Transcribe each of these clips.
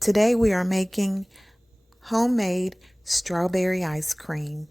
Today we are making homemade strawberry ice cream.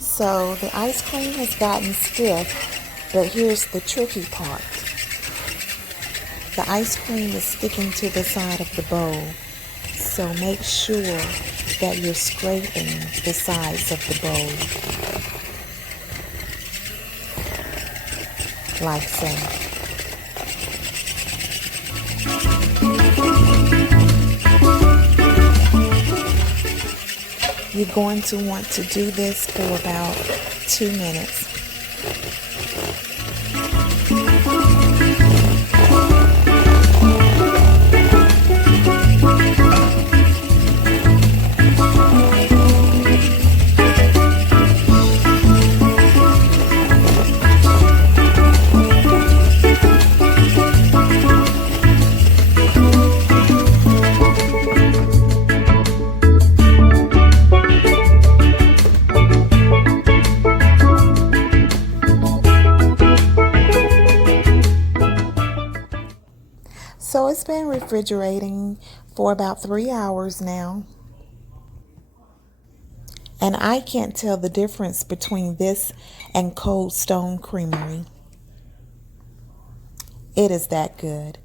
So the ice cream has gotten stiff, but here's the tricky part. The ice cream is sticking to the side of the bowl, so make sure that you're scraping the sides of the bowl, like so. You're going to want to do this for about 2 minutes. So it's been refrigerating for about 3 hours now. And I can't tell the difference between this and Cold Stone Creamery. It is that good.